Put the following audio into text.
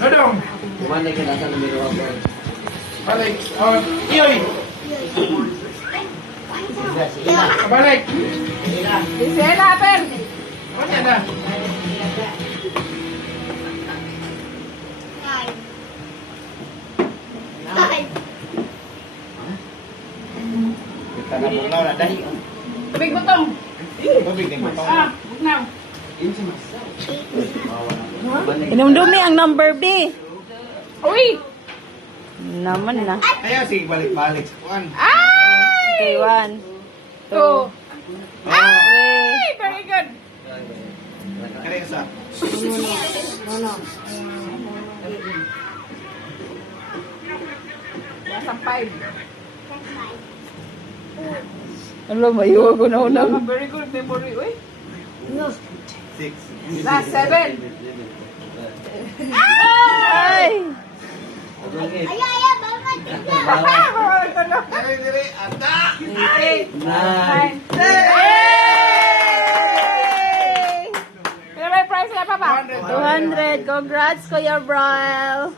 Dodong. Kumana ka nasa numero ako. Balik. Oh, Iyoy. Balik. Isela, Per. Ano na? Kita na bungaw na dahi. Tubig butong. Tubig din butong. Bugnaw. Inumdumi ang number B. Uy! Naman na. Ayaw, sige, balik-balik sa kuwan. Okay, 1, 2, 2. 3. Ay! Very good. Kaya isa. Nasa 5. Ano, mayuwa ko na unang. Very good memory. Uy. 6. Last 7. Ay! Dili, ata! 8. 9. Pero may prize na pa ba? 200. Congrats, Kuya Brian.